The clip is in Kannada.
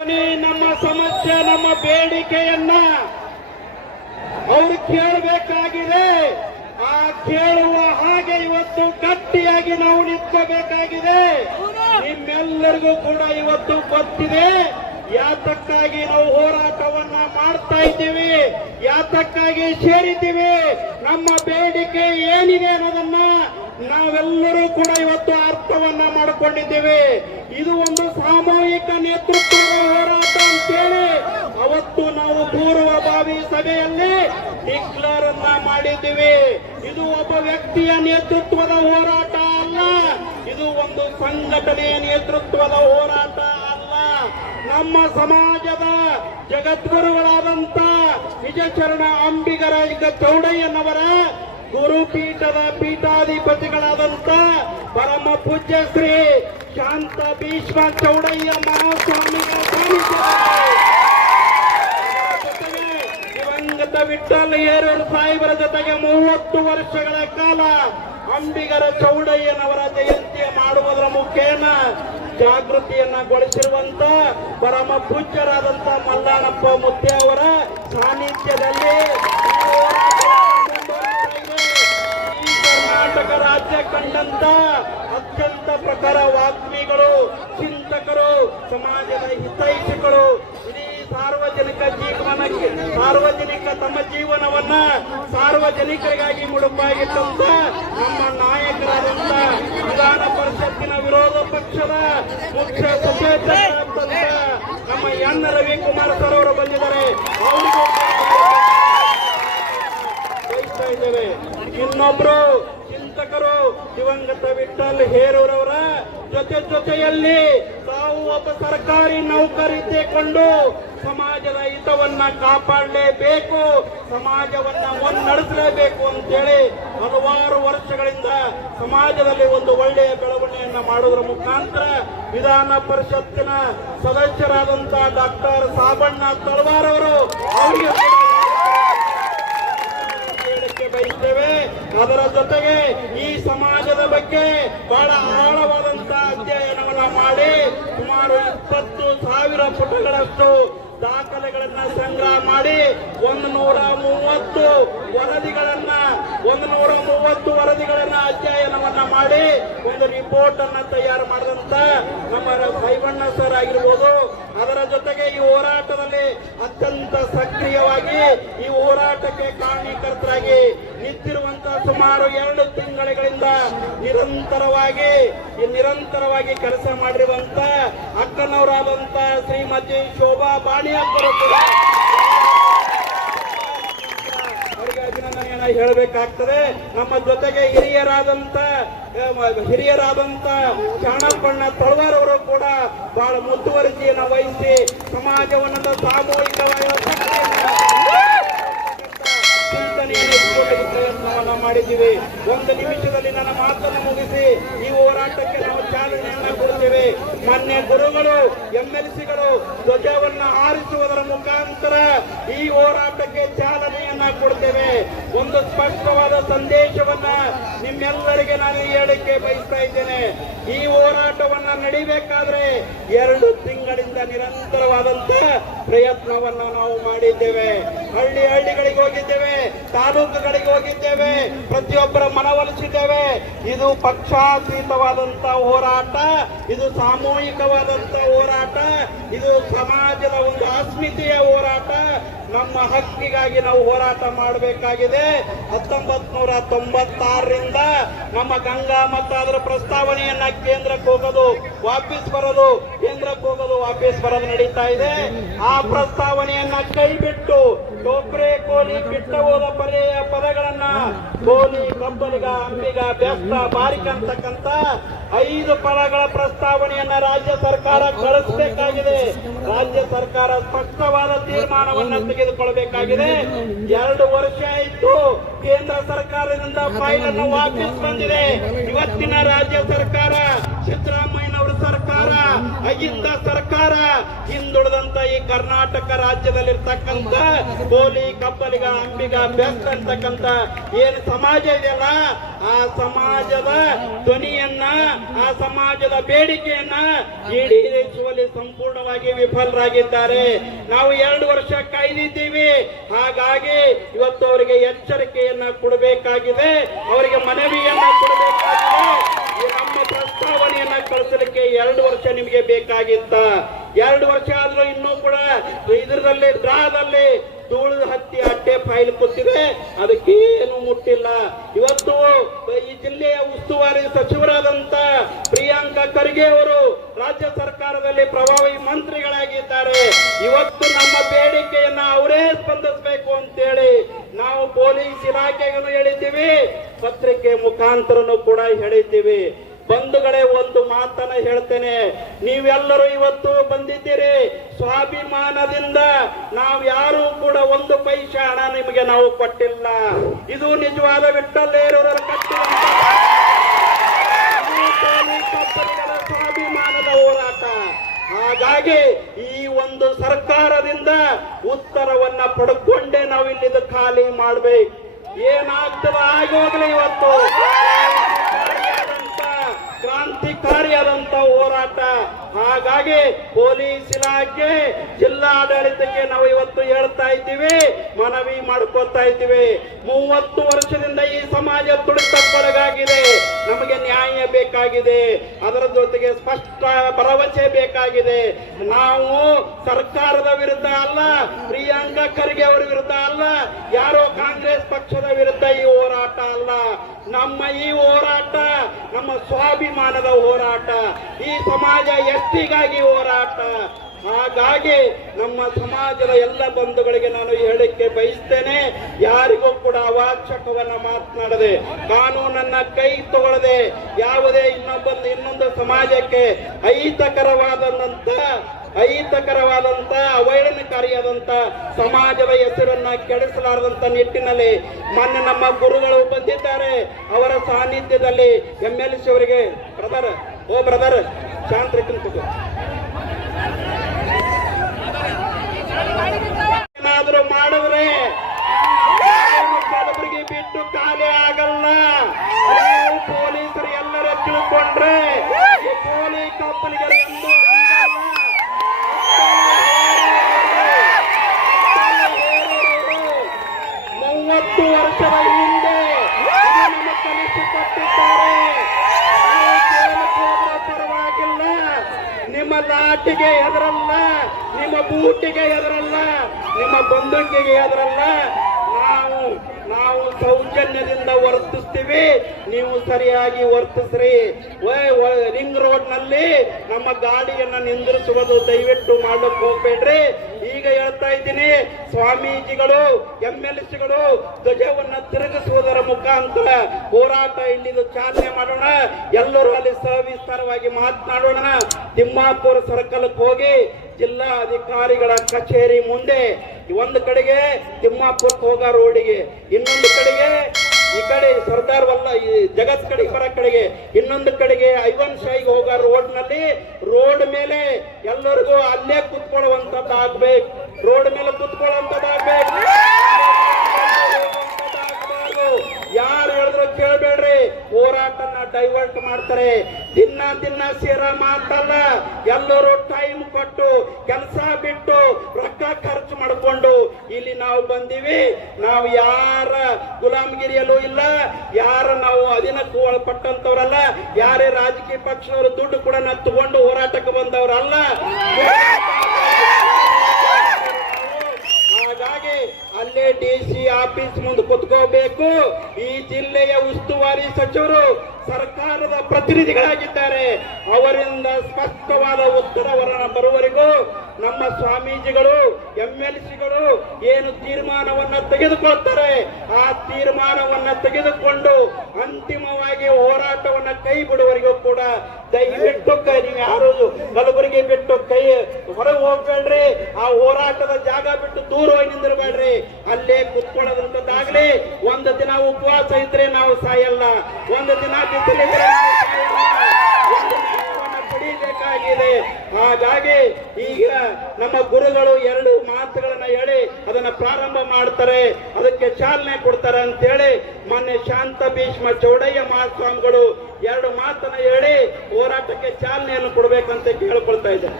ನಮ್ಮ ಸಮಸ್ಯೆ ನಮ್ಮ ಬೇಡಿಕೆಯನ್ನ ಅವರು ಕೇಳಬೇಕಾಗಿದೆ. ಆ ಕೇಳುವ ಹಾಗೆ ಇವತ್ತು ಗಟ್ಟಿಯಾಗಿ ನಾವು ನಿಂತ್ಕೋಬೇಕಾಗಿದೆ. ನಿಮ್ಮೆಲ್ಲರಿಗೂ ಕೂಡ ಇವತ್ತು ಗೊತ್ತಿದೆ ಯಾತಕ್ಕಾಗಿ ನಾವು ಹೋರಾಟವನ್ನ ಮಾಡ್ತಾ ಇದ್ದೀವಿ, ಯಾತಕ್ಕಾಗಿ ಸೇರಿದ್ದೀವಿ, ನಮ್ಮ ಬೇಡಿಕೆ ಏನಿದೆ ಅನ್ನೋದನ್ನ ನಾವೆಲ್ಲರೂ ಕೂಡ ಇವತ್ತು ಅರ್ಥವನ್ನ ಮಾಡಿಕೊಂಡಿದ್ದೇವೆ. ಇದು ಒಂದು ಸಾಮೂಹಿಕ ನೇತೃತ್ವದ ಹೋರಾಟ ಅಂತೇಳಿ ಅವತ್ತು ನಾವು ಪೂರ್ವಭಾವಿ ಸಭೆಯಲ್ಲಿ ಡಿಕ್ಲೇರ್ ಅನ್ನ ಮಾಡಿದ್ದೀವಿ. ಇದು ಒಬ್ಬ ವ್ಯಕ್ತಿಯ ನೇತೃತ್ವದ ಹೋರಾಟ ಅಲ್ಲ, ಇದು ಒಂದು ಸಂಘಟನೆಯ ನೇತೃತ್ವದ ಹೋರಾಟ ಅಲ್ಲ. ನಮ್ಮ ಸಮಾಜದ ಜಗದ್ಗುರುಗಳಾದಂತ ನಿಜಚರಣ ಅಂಬಿಗರ ಚೌಡಯ್ಯನವರ ಗುರುಪೀಠದ ಪೀಠಾಧಿಪತಿಗಳಾದಂತ ಪರಮ ಪೂಜ್ಯ ಶ್ರೀ ಶಾಂತ ಭೀಷ್ಮ ಚೌಡಯ್ಯ ಮಹಾಸ್ವಾಮಿಗಳ ಜೊತೆಗೆ ದಿವಂಗತ ವಿಠ್ಠಲ ಹೇರೂರು ಸಾಹೇಬರ ಜೊತೆಗೆ 30 ವರ್ಷಗಳ ಕಾಲ ಅಂಬಿಗರ ಚೌಡಯ್ಯನವರ ಜಯಂತಿ ಮಾಡುವುದರ ಮುಖೇನ ಜಾಗೃತಿಯನ್ನಗೊಳಿಸಿರುವಂತ ಪರಮ ಪೂಜ್ಯರಾದಂತ ಮಲ್ಲಾನಪ್ಪ ಮುತ್ತೆ ಅವರ ಸಾನ್ನಿಧ್ಯದಲ್ಲಿ ಕರ್ನಾಟಕ ರಾಜ್ಯ ಕಂಡಂತ ಅತ್ಯಂತ ಪ್ರಖರ ವಾಗ್ಮಿಗಳು, ಚಿಂತಕರು, ಸಮಾಜದ ಹಿತೈಷಿಗಳು, ಇಡೀ ಸಾರ್ವಜನಿಕ ಜೀವನಕ್ಕೆ ತಮ್ಮ ಜೀವನವನ್ನ ಸಾರ್ವಜನಿಕರಿಗಾಗಿ ಮುಡುಪಾಗಿಟ್ಟಂತ ನಮ್ಮ ನಾಯಕರಾದಂತ ವಿಧಾನ ಪರಿಷತ್ತಿನ ವಿರೋಧ ಪಕ್ಷದ ಮುಖ್ಯ ಸಚೇತಕರಾದಂತ ನಮ್ಮ ಎನ್ ರವಿಕುಮಾರ್ ಸರ್ ಅವರು ಬಂದಿದ್ದಾರೆ. ಅವರಿಗೆ ಬಯಸ್ತಾ ಇದ್ದೇವೆ. ಇನ್ನೊಬ್ರು ಚಿಂತಕರು ದಿವಂಗತ ವಿಠ್ಠಲ್ ಹೇರೂರವರ ಜೊತೆಯಲ್ಲಿ ತಾವು ಒಬ್ಬ ಸರ್ಕಾರಿ ನೌಕರಿದ್ದುಕೊಂಡು ಸಮಾಜದ ಹಿತವನ್ನ ಕಾಪಾಡಲೇಬೇಕು, ಸಮಾಜವನ್ನ ಮುನ್ನಡೆಸಲೇಬೇಕು ಅಂತೇಳಿ ಹಲವಾರು ವರ್ಷಗಳಿಂದ ಸಮಾಜದಲ್ಲಿ ಒಂದು ಒಳ್ಳೆಯ ಬೆಳವಣಿಗೆಯನ್ನ ಮಾಡುವುದರ ಮುಖಾಂತರ ವಿಧಾನ ಪರಿಷತ್ತಿನ ಸದಸ್ಯರಾದಂತ ಡಾಕ್ಟರ್ ಸಾಬಣ್ಣ ತಳವಾರ್ ಅವರು ಅವರಿಗೆ ಬಯಸ್ತೇವೆ. ಅದರ ಜೊತೆಗೆ ಈ ಸಮಾಜದ ಬಗ್ಗೆ ಬಹಳ ಆಳವಾದಂತಹ ಅಧ್ಯಯನವನ್ನ ಮಾಡಿ ಸುಮಾರು 20,000 ಪುಟಗಳಷ್ಟು ದಾಖಲೆಗಳನ್ನ ಸಂಗ್ರಹ ಮಾಡಿ 130 ವರದಿಗಳನ್ನ ಅಧ್ಯಯನವನ್ನ ಮಾಡಿ ಒಂದು ರಿಪೋರ್ಟ್ ಅನ್ನ ತಯಾರು ಮಾಡಿದಂತ ನಮ್ಮ ಸೈಬಣ್ಣ ಸರ್ ಆಗಿರ್ಬೋದು. ಅದರ ಜೊತೆಗೆ ಈ ಹೋರಾಟದಲ್ಲಿ ಅತ್ಯಂತ ಸಕ್ರಿಯವಾಗಿ ಈ ಹೋರಾಟಕ್ಕೆ ಕಾರಣೀಕರ್ತರಾಗಿ ನಿಂತಿರುವಂತಹ ಸುಮಾರು 2 ತಿಂಗಳಿಂದ ನಿರಂತರವಾಗಿ ಕೆಲಸ ಮಾಡಿರುವಂತ ಅಕ್ಕನವರಾದಂತ ಶ್ರೀಮತಿ ಶೋಭಾ ಬಾಣಿಯಪ್ಪರು ಕೂಡ ಅವರಿಗೆ ಅಭಿನಂದನೆಯನ್ನ ಹೇಳಬೇಕಾಗ್ತದೆ. ನಮ್ಮ ಜೊತೆಗೆ ಹಿರಿಯರಾದಂತ ಶಾಣಪ್ಪಣ್ಣ ತಳವಾರ್ ಅವರು ಕೂಡ ಬಹಳ ಮುತುವರ್ಜಿಯನ್ನು ವಹಿಸಿ ಸಮಾಜವನ್ನ ಸಾಮೂಹಿಕವಾಗಿ ಪ್ರಯತ್ನವನ್ನ ಮಾಡಿದ್ದೀವಿ. 1 ನಿಮಿಷದಲ್ಲಿ ನನ್ನ ಮಾತನ್ನು ಮುಗಿಸಿ ಈ ಹೋರಾಟಕ್ಕೆ ನಾವು ಚಾಲನೆಯನ್ನ ಕೊಡುತ್ತೇವೆ. ಮಾನ್ಯ ಗುರುಗಳು, MLCಗಳು ಧ್ವಜವನ್ನ ಹಾರಿಸುವುದರ ಮುಖಾಂತರ ಈ ಹೋರಾಟಕ್ಕೆ ಚಾಲನೆಯನ್ನ ಕೊಡ್ತೇವೆ. ಒಂದು ಸ್ಪಷ್ಟವಾದ ಸಂದೇಶವನ್ನ ನಿಮ್ಮೆಲ್ಲರಿಗೆ ನಾನು ಹೇಳಿಕೆ ಬಯಸ್ತಾ ಇದ್ದೇನೆ. ಈ ಹೋರಾಟವನ್ನ ನಡಿಬೇಕಾದ್ರೆ 2 ತಿಂಗಳಿಂದ ನಿರಂತರವಾದಂತ ಪ್ರಯತ್ನವನ್ನ ನಾವು ಮಾಡಿದ್ದೇವೆ. ಹಳ್ಳಿಗಳಿಗೆ ಹೋಗಿದ್ದೇವೆ, ತಾಲೂಕುಗಳಿಗೆ ಹೋಗಿದ್ದೇವೆ, ಪ್ರತಿಯೊಬ್ಬರ ಮನವೊಲಿಸಿದ್ದೇವೆ. ಇದು ಪಕ್ಷಾತೀತವಾದಂತ ಹೋರಾಟ, ಇದು ಸಾಮೂಹಿಕವಾದಂತ ಹೋರಾಟ, ಇದು ಸಮಾಜದ ಒಂದು ಅಸ್ಮಿತೆಯ ಹೋರಾಟ. ನಮ್ಮ ಹಕ್ಕಿಗಾಗಿ ನಾವು ಹೋರಾಟ ಮಾಡಬೇಕಾಗಿದೆ. 1996ರಿಂದ ನಮ್ಮ ಗಂಗಾ ಮತ್ತು ಅದರ ಪ್ರಸ್ತಾವನೆಯನ್ನ ಕೇಂದ್ರಕ್ಕೆ ಹೋಗೋದು ವಾಪಸ್ ಬರೋದು, ಕೇಂದ್ರಕ್ಕೆ ಹೋಗೋದು ವಾಪಸ್ ಬರೋದು ನಡೀತಾ ಇದೆ. ಆ ಪ್ರಸ್ತಾವನೆಯನ್ನ ಕೈ ಬಿಟ್ಟು ಟೋಕ್ರೆ ಕೋಲಿ ಬಿಟ್ಟ ಹೋದ ಪದಗಳನ್ನ ಕೋಲಿ, ಕಬ್ಬಲಿಗ, ಅಂಬಿಗ, ಬೆಸ್ತ, ಬಾರಿಕ ಅಂತಕ್ಕಂತ 5 ಪದಗಳ ಪ್ರಸ್ತಾವನೆಯನ್ನ ರಾಜ್ಯ ಸರ್ಕಾರ ಕಳಿಸಬೇಕಾಗಿದೆ. ರಾಜ್ಯ ಸರ್ಕಾರ ಸ್ಪಷ್ಟವಾದ ತೀರ್ಮಾನವನ್ನ ತೆಗೆದುಕೊಳ್ಳಬೇಕಾಗಿದೆ. 2 ವರ್ಷ ಆಯಿತು, ಕೇಂದ್ರ ಸರ್ಕಾರದಿಂದ ಫೈಲ್ ಅನ್ನು ವಾಪಸ್ ಬಂದಿದೆ. ಇವತ್ತಿನ ರಾಜ್ಯ ಸರ್ಕಾರ, ಸಿದ್ದರಾಮಯ್ಯನವರ ಸರ್ಕಾರ ಸರ್ಕಾರ, ಅಹಿಂದ ಸರ್ಕಾರ ಹಿಂದುಳಿದಂತ ಈ ಕರ್ನಾಟಕ ರಾಜ್ಯದಲ್ಲಿರ್ತಕ್ಕಂಥ ಕೋಲಿ, ಕಬ್ಬಲಿಗ, ಅಂಬಿಗ, ಬೆಸ್ಟ್ ಅಂತಕ್ಕಂಥ ಏನು ಸಮಾಜ ಇದೆಯಲ್ಲ, ಆ ಸಮಾಜದ ಧ್ವನಿಯನ್ನ, ಆ ಸಮಾಜದ ಬೇಡಿಕೆಯನ್ನ ಈಡೇರಿಸುವಲ್ಲಿ ಸಂಪೂರ್ಣವಾಗಿ ವಿಫಲರಾಗಿದ್ದಾರೆ. ನಾವು 2 ವರ್ಷ ಕಾಯ್ದಿದ್ದೀವಿ. ಹಾಗಾಗಿ ಇವತ್ತು ಅವರಿಗೆ ಎಚ್ಚರಿಕೆಯನ್ನ ಕೊಡಬೇಕಾಗಿದೆ, ಅವರಿಗೆ ಮನವಿಯನ್ನ ಕೊಡಬೇಕಾಗಿದೆ. ನಮ್ಮ ಪ್ರಸ್ತಾವನೆಯನ್ನ ಕಳಿಸಲಿಕ್ಕೆ 2 ವರ್ಷ ನಿಮಗೆ ಬೇಕಾಗಿತ್ತ. 2 ವರ್ಷ ಆದ್ರೂ ಇನ್ನೂ ಕೂಡ ಇದರಲ್ಲಿ ಡ್ರಾದಲ್ಲಿ ಧೂಳು ಹತ್ತಿ ಅಟ್ಟೆ ಫೈಲ್ ಕೂತಿದೆ, ಅದಕ್ಕೇನು ಮುಟ್ಟಿಲ್ಲ. ಇವತ್ತು ಈ ಜಿಲ್ಲೆಯ ಉಸ್ತುವಾರಿ ಸಚಿವರಾದಂತ ಪ್ರಿಯಾಂಕಾ ಖರ್ಗೆ ಅವರು ರಾಜ್ಯ ಸರ್ಕಾರದಲ್ಲಿ ಪ್ರಭಾವಿ ಮಂತ್ರಿಗಳಾಗಿದ್ದಾರೆ. ಇವತ್ತು ನಮ್ಮ ಬೇಡಿಕೆಯನ್ನ ಅವರೇ ಸ್ಪಂದಿಸಬೇಕು ಅಂತೇಳಿ ನಾವು ಪೊಲೀಸ್ ಇಲಾಖೆಗೂ ಹೇಳಿದ್ದೀವಿ, ಪತ್ರಿಕೆ ಮುಖಾಂತರನು ಕೂಡ ಹೇಳಿದ್ದೀವಿ. ಬಂಧುಗಳೇ, ಒಂದು ಮಾತನ್ನ ಹೇಳ್ತೇನೆ, ನೀವೆಲ್ಲರೂ ಇವತ್ತು ಬಂದಿದ್ದೀರಿ ಸ್ವಾಭಿಮಾನದಿಂದ. ನಾವು ಯಾರು ಕೂಡ 1 ಪೈಸೆ ಹಣ ನಿಮಗೆ ನಾವು ಕೊಟ್ಟಿಲ್ಲ. ಇದು ನಿಜವಾದ ವಿಠ್ಠಲೇರವರ ಕಟ್ಟಿದಂತ ಸ್ವಾಭಿಮಾನದ ಹೋರಾಟ. ಹಾಗಾಗಿ ಈ ಒಂದು ಸರ್ಕಾರದಿಂದ ಉತ್ತರವನ್ನ ಪಡ್ಕೊಂಡೇ ನಾವು ಇಲ್ಲಿದ್ದು ಖಾಲಿ ಮಾಡ್ಬೇಕು. ಏನಾಗ್ತದ ಆಗೋಗ್ಲಿ, ಇವತ್ತು ಕ್ರಾಂತಿಕಾರಿಯಾದಂತ ಹೋರಾಟ. ಹಾಗಾಗಿ ಪೊಲೀಸ್ ಇಲಾಖೆ, ಜಿಲ್ಲಾಡಳಿತಕ್ಕೆ ನಾವು ಇವತ್ತು ಹೇಳ್ತಾ ಇದ್ದೀವಿ, ಮನವಿ ಮಾಡ್ಕೊತಾ ಇದ್ದೀವಿ. 30 ವರ್ಷದಿಂದ ಈ ಸಮಾಜ ತುಳಿತಕ್ಕೊಳಗಾಗಿದೆ. ನಮಗೆ ನ್ಯಾಯ ಬೇಕಾಗಿದೆ, ಅದರ ಜೊತೆಗೆ ಸ್ಪಷ್ಟ ಭರವಸೆ ಬೇಕಾಗಿದೆ. ನಾವು ಸರ್ಕಾರದ ವಿರುದ್ಧ ಅಲ್ಲ, ಪ್ರಿಯಾಂಕಾ ಖರ್ಗೆ ಅವರ ವಿರುದ್ಧ ಅಲ್ಲ, ಯಾರೋ ಕಾಂಗ್ರೆಸ್ ಪಕ್ಷದ ವಿರುದ್ಧ ಈ ಹೋರಾಟ ಅಲ್ಲ. ನಮ್ಮ ಈ ಹೋರಾಟ ನಮ್ಮ ಸ್ವಾಭಿಮಾನದ ಹೋರಾಟ, ಈ ಸಮಾಜ ಎಷ್ಟಿಗಾಗಿ ಹೋರಾಟ. ಹಾಗಾಗಿ ನಮ್ಮ ಸಮಾಜದ ಎಲ್ಲ ಬಂಧುಗಳಿಗೆ ನಾನು ಹೇಳಿಕೆ ಬಯಸ್ತೇನೆ, ಯಾರಿಗೂ ಕೂಡ ಅವಾಚ್ಯಕವನ್ನ ಮಾತನಾಡದೆ, ಕಾನೂನನ್ನ ಕೈ ತಗೊಳ್ಳದೆ, ಯಾವುದೇ ಇನ್ನೊಂದು ಸಮಾಜಕ್ಕೆ ಅಹಿತಕರವಾದಂತ ಅವಹೇಳನಕಾರಿಯಾದಂತ ಸಮಾಜದ ಹೆಸರನ್ನ ಕೆಡಿಸಲಾರದಂತ ನಿಟ್ಟಿನಲ್ಲಿ ಮೊನ್ನೆ ನಮ್ಮ ಗುರುಗಳು ಬಂದಿದ್ದಾರೆ. ಅವರ ಸಾನ್ನಿಧ್ಯದಲ್ಲಿ MLC ಅವರಿಗೆ ಬ್ರದರ್ ಶಾಂತ ಏನಾದ್ರೂ ಮಾಡಿದ್ರೆ ಕಲಬುರಗಿ ಬಿಟ್ಟು ಖಾಲಿ ಆಗಲ್ಲ. ಪೊಲೀಸರು ಎಲ್ಲರೂ ತಿಳ್ಕೊಂಡ್ರೆ ಕೋಲಿ ಕಬ್ಬಲಿಗರು ಎಂದು 30 ವರ್ಷದ ಹಿಂದೆ ನಮ್ಮ ಕಲಿಸಿಕೊಟ್ಟಿದ್ದಾರೆ. ಪರವಾಗಿಲ್ಲ, ನಿಮ್ಮ ಲಾಟಿಗೆ ಎದರಲ್ಲ, ನಿಮ್ಮ ಬೂಟಿಗೆ ಎದರಲ್ಲ, ನಿಮ್ಮ ಬಂದೂಕಿಗೆ ಎದರಲ್ಲ. ನಾವು ಸೌಜನ್ಯದಿಂದ ವರ್ತಿಸ್ತೀವಿ, ನೀವು ಸರಿಯಾಗಿ ವರ್ತಿಸ್ರಿ. ರಿಂಗ್ ರೋಡ್ ನಲ್ಲಿ ನಮ್ಮ ಗಾಡಿಯನ್ನ ನಿಂದಿರಿಸುವುದು ದಯವಿಟ್ಟು ಮಾಡಕ್ ಹೋಗ್ಬೇಡ್ರಿ. ಈಗ ಹೇಳ್ತಾ ಇದ್ದೀನಿ, ಸ್ವಾಮೀಜಿಗಳು, MLCಗಳು ಧ್ವಜವನ್ನ ತಿರುಗಿಸುವುದರ ಮುಖಾಂತರ ಹೋರಾಟ ಇಲ್ಲಿದು ಚಾಲನೆ ಮಾಡೋಣ. ಎಲ್ಲರೂ ಅಲ್ಲಿ ಸವಿಸ್ತಾರವಾಗಿ ಮಾತನಾಡೋಣ. ತಿಮ್ಮಾಪುರ ಸರ್ಕಲ್ಗೆ ಹೋಗಿ ಜಿಲ್ಲಾ ಅಧಿಕಾರಿಗಳ ಕಚೇರಿ ಮುಂದೆ ಒಂದು ಕಡೆಗೆ ತಿಮ್ಮಾಪುರಕ್ಕೆ ಹೋಗೋ ರೋಡಿಗೆ, ಇನ್ನೊಂದು ಕಡೆಗೆ ಈ ಕಡೆ ಸರ್ದಾರ್ ವಲ್ಲ ಜಗತ್ ಕಡೆ ಬರ ಕಡೆಗೆ, ಇನ್ನೊಂದು ಕಡೆಗೆ ಐವನ್ ಶಾಹಿಗೆ ಹೋಗೋ ರೋಡ್ ನಲ್ಲಿ ರೋಡ್ ಮೇಲೆ ಎಲ್ಲರಿಗೂ ಅಲ್ಲೇ ಕುತ್ಕೊಳ್ಳುವಂತದ್ದಾಗ್ಬೇಕು. ರೋಡ್ ಮೇಲೆ ಕುತ್ಕೊಳ್ಳುವಂತದ್ದಾಗ್ಬೇಕು. ಯಾರು ಹೇಳಿದ್ರು ಕೇಳಬೇಡ್ರಿ, ಹೋರಾಟನ ಡೈವರ್ಟ್ ಮಾಡ್ತಾರೆ. ದಿನ ಸೇರ ಮಾತಲ್ಲ, ಎಲ್ಲರೂ ಟೈಮ್ ಕೊಟ್ಟು ಕೆಲಸ ಬಿಟ್ಟು ರೊಕ್ಕ ಖರ್ಚು ಮಾಡಿಕೊಂಡು ಇಲ್ಲಿ ನಾವು ಬಂದಿವಿ. ನಾವು ಯಾರ ಗುಲಾಮಗಿರಿಯಲ್ಲೂ ಇಲ್ಲ, ಯಾರ ನಾವು ಅಧೀನಕ್ಕೂ ಒಳಪಟ್ಟಂತವ್ರಲ್ಲ, ಯಾರೇ ರಾಜಕೀಯ ಪಕ್ಷದವರು ದುಡ್ಡು ಕೂಡ ತಗೊಂಡು ಹೋರಾಟಕ್ಕೆ ಬಂದವರಲ್ಲ. ಹಾಗಾಗಿ ಅಲ್ಲೇ DC ಆಫೀಸ್ ಮುಂದೆ ಕುತ್ಕೋಬೇಕು. ಈ ಜಿಲ್ಲೆಯ ಉಸ್ತುವಾರಿ ಸಚಿವರು ಸರ್ಕಾರದ ಪ್ರತಿನಿಧಿಗಳಾಗಿದ್ದಾರೆ. ಅವರಿಂದ ಸ್ಪಷ್ಟವಾದ ಉತ್ತರ ಬರುವವರೆಗೂ ನಮ್ಮ ಸ್ವಾಮೀಜಿಗಳು, MLCಗಳು ಏನು ತೀರ್ಮಾನವನ್ನ ತೆಗೆದುಕೊಳ್ತಾರೆ, ಆ ತೀರ್ಮಾನವನ್ನ ತೆಗೆದುಕೊಂಡು ಅಂತಿಮವಾಗಿ ಹೋರಾಟವನ್ನ ಕೈ ಬಿಡುವವರೆಗೂ ಕೂಡ ದಯವಿಟ್ಟು ನೀವು ಯಾರು ಕಲಬುರಗಿ ಬಿಟ್ಟು ಕೈ ಹೊರಗೆ ಹೋಗ್ಬೇಡ್ರಿ. ಆ ಹೋರಾಟದ ಜಾಗ ಬಿಟ್ಟು ದೂರ ಹೋಗಿ ನಿಂದಿರಬೇಡ್ರಿ. ಅಲ್ಲೇ ಕುತ್ಕೊಳ್ಳೋದಂತದ್ದಾಗ್ಲಿ. ಒಂದು ದಿನ ಉಪವಾಸ ಇದ್ರೆ ನಾವು ಸಾಯಲ್ಲ, ಒಂದು ದಿನ ಬಿಸಿಲಿದ್ರೆ ನಾವು ಸಾಯಲ್ಲ. ಒಂದು ನ್ಯಾಯವನ್ನು ಪಡೀಬೇಕಾಗಿ ಆಗಿದೆ. ಹಾಗಾಗಿ ಈಗ ನಮ್ಮ ಗುರುಗಳು ಎರಡು ಮಾತುಗಳನ್ನ ಹೇಳಿ ಅದನ್ನ ಪ್ರಾರಂಭ ಮಾಡ್ತಾರೆ, ಅದಕ್ಕೆ ಚಾಲನೆ ಕೊಡ್ತಾರೆ ಅಂತೇಳಿ ಮೊನ್ನೆ ಶಾಂತ ಭೀಷ್ಮ ಚೌಡಯ್ಯ ಮಹಾಸ್ವಾಮಿಗಳು ಎರಡು ಮಾತನ್ನ ಹೇಳಿ ಹೋರಾಟಕ್ಕೆ ಚಾಲನೆಯನ್ನು ಕೊಡಬೇಕಂತ ಕೇಳ್ಕೊಳ್ತಾ ಇದ್ದಾರೆ.